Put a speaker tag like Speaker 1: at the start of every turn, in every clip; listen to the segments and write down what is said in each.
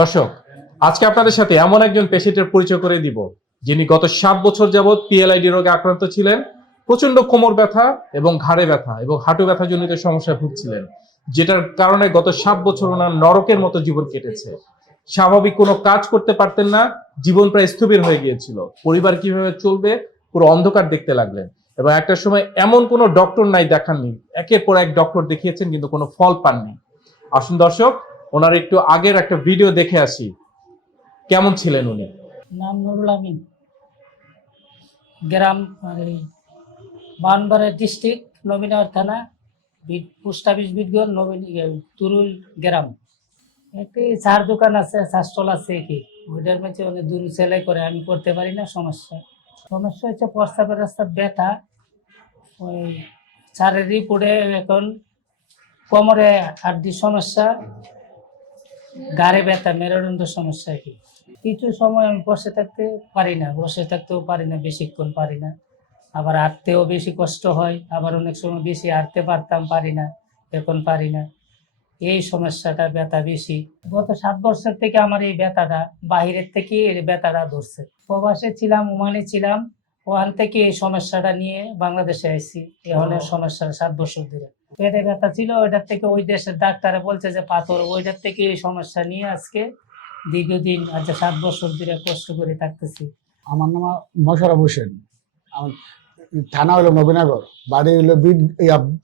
Speaker 1: দর্শক, আজকে আপনাদের সাথে এমন একজন পেশেন্টের পরিচয় করে দিব, যিনি গত সাত বছর যাবৎ পিএলআইডি রোগে আক্রান্ত ছিলেন প্রচণ্ড কোমর ব্যথা এবং ঘাড়ে ব্যথা এবং হাঁটু ব্যথা জনিত সমস্যায় ভুগছিলেন, যেটার কারণে গত সাত বছর ওনার নরকের মতো জীবন কেটেছে। স্বাভাবিক কোনো কাজ করতে পারতেন না, জীবন প্রায় স্থবির হয়ে গিয়েছিল। পরিবার কীভাবে চলবে, পুরো অন্ধকার দেখতে লাগলেন এবং একটা সময় এমন কোনো ডক্টর নাই দেখাননি, একের পর এক ডক্টর দেখিয়েছেন, কিন্তু কোনো ফল পাননি। আসুন দর্শক ওনার একটু আগের একটা ভিডিও দেখে আসি। কেমন ছিলেন উনি?
Speaker 2: নাম নুরুল আমিন। গ্রাম মানে বানবাড়া ডিস্ট্রিক্ট নবীনগর থানা পোস্ট অফিস বিদগর নবীন তুরুল গ্রাম। একটি চার দোকান আছে, চার স্টল আছে কি ওইটার মধ্যে অনেক দূর সেলাই করে আমি করতে পারি না, সমস্যা। সমস্যা হচ্ছে প্রস্তাবের রাস্তা ব্যথা। ওই চারের রিপোর্টে এখন কোমরে হাড্ডির সমস্যা। গাড়ে ব্যথা মেরুদণ্ড সমস্যা কি? কিছু সময় আমি বসে থাকতে পারি না বসে থাকতেও পারি না বেশিক্ষণ পারি না। আবার হাঁটতেও বেশি কষ্ট হয় আবার অনেক সময় বেশি হাঁটতে পারতাম পারি না এখন পারি না। এই সমস্যাটা ব্যথা বেশি। গত সাত বছর থেকে আমার এই ব্যথাটা বাহিরের থেকে এই ব্যথাটা ধরছে। প্রবাসে ছিলাম ওমানে ছিলাম ওখান থেকে এই সমস্যাটা নিয়ে বাংলাদেশে আসছি এখন এই সমস্যাটা সাত বছর ধরে। পেটে ব্যথা ছিল, ওইটার থেকে ওই দেশের ডাক্তারে বলছে যে পাথর, ওইটার থেকে এই সমস্যা নিয়ে আজকে দীর্ঘদিন আচ্ছা সাত বছর ধরে কষ্ট করে থাকতেছি।
Speaker 3: আমার নাম মশারফ হোসেন। থানা হলো নবীনগর, বাড়ি হলো বিট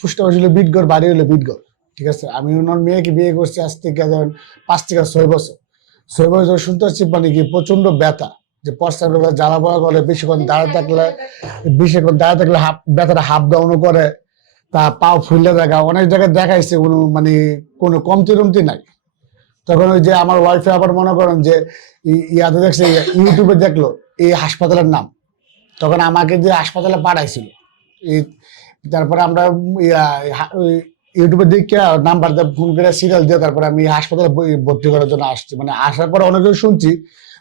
Speaker 3: পোস্ট অফিস হলো বিটগড় বাড়ি হলো বিটগড় ঠিক আছে? আমি ওনার মেয়েকে বিয়ে করছি আজ থেকে ধরেন পাঁচ থেকে ছয় বছর। ছয় বছর শুনতে পাচ্ছি মানে কি প্রচণ্ড ব্যথা, যে প্রস্তাব জ্বালা পড়া করে, বেশিক্ষণ দাঁড়িয়ে থাকলে বেশিক্ষণ দাঁড়া থাকলে হাফ ব্যথাটা হাফ ডাউনও করে তা পাও ফুললে দেখা অনেক জায়গায় দেখাইছে কোনো মানে কোনো কমতি রমতি নাই। তখন ওই যে আমার ওয়াইফে আবার মনে করেন যে ইয়াতে দেখছে, ইউটিউবে দেখল, এই হাসপাতালের নাম। তখন আমাকে যে হাসপাতালে পাঠাইছিল, এই তারপরে আমরা ইউটিউবে দেখে নাম্বার দিয়ে ফোন করে সিরিয়াল দিয়ে তারপরে আমি হাসপাতালে ভর্তি করার জন্য আসছি। মানে আসার পরে অনেকজন শুনছি,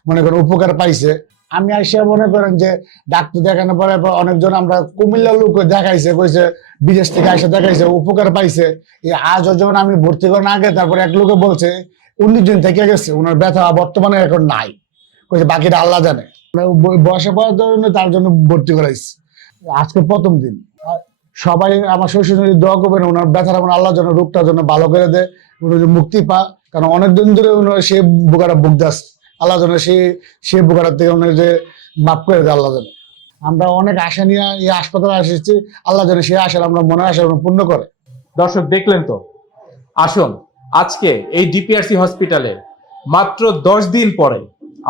Speaker 3: মনে করেন উপকার পাইছে। আমি আসিয়া মনে করেন যে ডাক্তার দেখানোর পরে অনেকজন আমরা কুমিল্লার লোক দেখাইছে, কইছে, বিদেশ থেকে এসে দেখাইছে, উপকার পাইছে। আজ যখন আমি ভর্তি করার আগে তারপরে এক লোকে বলছে, উনিশ দিন থেকে গেছে ওনার ব্যথা বর্তমানে এখন নাই। কইছে, বাকিটা আল্লাহ জানে। ব- বয়সে পড়ার জন্য তার জন্য ভর্তি করাইছি। আজকে প্রথম দিন। সবাই আমার শ্বশুর দোয়া করবেন, ওনার ব্যথার আমার আল্লাহ যেন রোগটার জন্য ভালো করে দেয় মুক্তি পা কারণ অনেকদিন ধরে উনার সে বোকারা ভুগদাস আল্লাহ যেন সে সে বোকারার থেকে উনি যে মাফ করে দেয় আল্লাহ যেন আমরা অনেক আশা নিয়ে এই হাসপাতালে এসেছি, আল্লাহ যেন সে আশা আমরা মনে আশা পূর্ণ করে।
Speaker 1: দর্শক, দেখলেন তো? আসুন, আজকে এই ডিপিআরসি হসপিটালে মাত্র দশ দিন পরে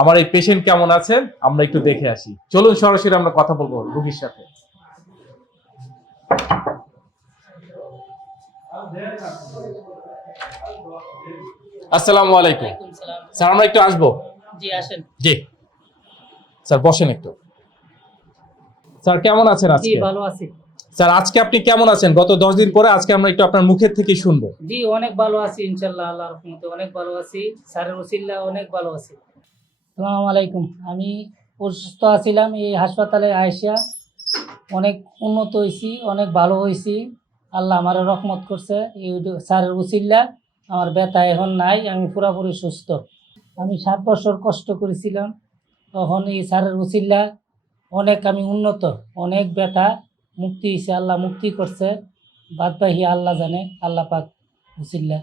Speaker 1: আমার এই পেশেন্ট কেমন আছেন? আমরা একটু দেখে আসি। চলুন, সরাসরি আমরা কথা বলব রোগীর সাথে। আসসালামু আলাইকুম। স্যার, আমরা একটু আসব।
Speaker 2: জি আসেন।
Speaker 1: জি। স্যার বসেন একটু। স্যার কেমন আছেন
Speaker 2: জি ভালো আছি।
Speaker 1: স্যার আজকে আপনি কেমন আছেন? গত দশ দিন পরে আজকে আমরা একটু আপনার মুখের থেকে শুনব।
Speaker 2: জি অনেক ভালো আছি ইনশাল্লাহ আল্লাহর রহমতে অনেক ভালো আছি। স্যারের ওসিল্লা অনেক ভালো আছি। আসসালামু আলাইকুম। আমি অসুস্থ আছিলাম এই হাসপাতালে আইসা। অনেক উন্নত হয়েছি অনেক ভালো হয়েছি। আল্লাহ আমার রহমত করছে। স্যারের উসিল্লা আমার ব্যথা এখন নাই আমি পুরোপুরি সুস্থ। আমি সাত বছর কষ্ট করেছিলাম। তখন এই স্যারের উসিল্লা অনেক আমি উন্নত, অনেক ব্যথা মুক্তি হয়েছে আল্লাহ মুক্তি করছে। বাদ বাহি আল্লাহ জানে, আল্লাহ পাক উসিল্লা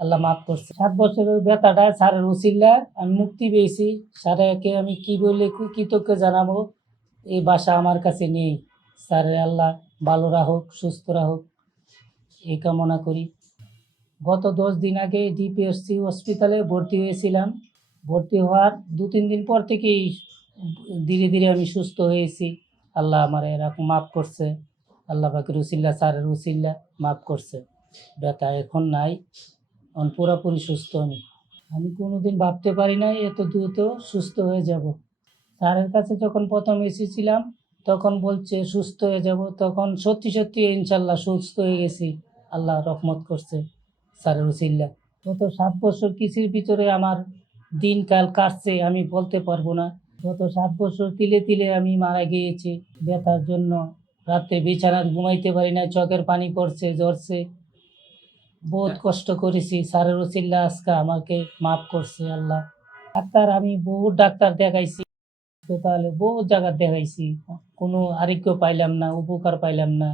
Speaker 2: আল্লাহ মাফ করছে। সাত বছরের ব্যথাটা স্যারের উসিল্লা আমি মুক্তি পেয়েছি। স্যারকে আমি কি বলে কৃতজ্ঞ জানাব? এই বাসা আমার কাছে নেই। স্যারের আল্লাহ ভালো রাখুক, সুস্থ রাখুক। এই কামনা করি। গত দশ দিন আগে ডিপিএসসি হসপিটালে ভর্তি হয়েছিলাম। ভর্তি হওয়ার দু, তিন দিন পর থেকেই ধীরে ধীরে আমি সুস্থ হয়েছি। আল্লাহ আমার এরকম মাফ করছে। আল্লাহ পাকের উসিল্লা, স্যারের উসিল্লা মাফ করছে। ব্যথা এখন নাই, এখন পুরোপুরি সুস্থ আমি। আমি কোনোদিন ভাবতে পারি নাই, এত দ্রুত সুস্থ হয়ে যাব। স্যারের কাছে যখন প্রথম এসেছিলাম, তখন বলছে, সুস্থ হয়ে যাব। তখন সত্যি সত্যি ইনশাল্লাহ সুস্থ হয়ে গেছি। আল্লাহ রহমত করছে স্যারের উসিল্লা। গত সাত বছর কিসির ভিতরে আমার দিনকাল কাটছে, আমি বলতে পারব না। গত সাত বছর তিলে তিলে আমি মারা গিয়েছি। ব্যথার জন্য রাত্রে বিছানার ঘুমাইতে পারি না চকের পানি পড়ছে, জ্বরছে। বহুত কষ্ট করেছি। স্যারের উচিল্লা আজকে আমাকে মাফ করছে, আল্লাহ। ডাক্তার, আমি বহুত ডাক্তার দেখাইছি। তো তাহলে বহুত জায়গা দেখাইছি। কোনো আরোগ্য পাইলাম না, উপকার পাইলাম না।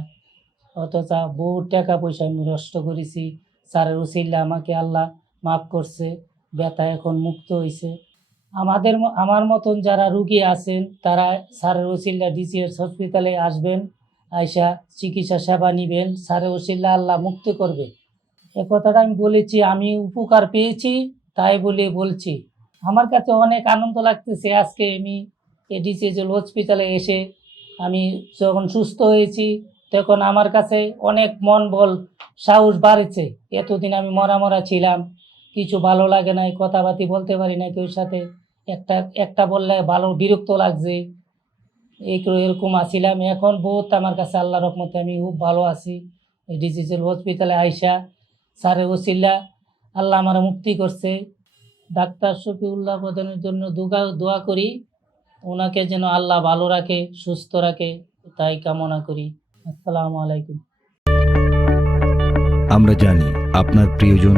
Speaker 2: অথচ বহুত টাকা পয়সা আমি নষ্ট করেছি। স্যারের উসিল্লা আমাকে আল্লাহ মাফ করছে। ব্যথা এখন মুক্ত হয়েছে আমাদের আমার মতন যারা রুগী আছেন, তারা স্যারের উসিল্লা ডিসিএস হসপিটালে আসবেন, আইসা চিকিৎসা সেবা নিবেন, স্যারের ওসিল্লা আল্লাহ মুক্ত করবে। এ কথাটা আমি বলেছি, আমি উপকার পেয়েছি, তাই বলে বলছি। আমার কাছে অনেক আনন্দ লাগতেছে, আজকে আমি এডিসিএল হসপিটালে এসে আমি যখন সুস্থ হয়েছি, তখন আমার কাছে অনেক মন বল, সাহস বাড়েছে। এতদিন আমি মরা মরা ছিলাম কিছু ভালো লাগে নাই, কথাবার্তি বলতে পারি না কেউ সাথে। একটা একটা বললে ভালো বিরক্ত লাগছে। এই এরকম আছিলাম এখন বহুত আমার কাছে আল্লাহ রহমতে আমি খুব ভালো আছি। ডিজিটাল হসপিটালে আইসা স্যারের ওসিল্লা আল্লাহ আমার মুক্তি করছে। ডাক্তার শফিউল্লাহ প্রদানের জন্য দোয়া দোয়া করি। ওনাকে যেন আল্লাহ ভালো রাখে, সুস্থ রাখে, তাই কামনা করি। আসসালামু আলাইকুম।
Speaker 4: আমরা জানি আপনার প্রিয়জন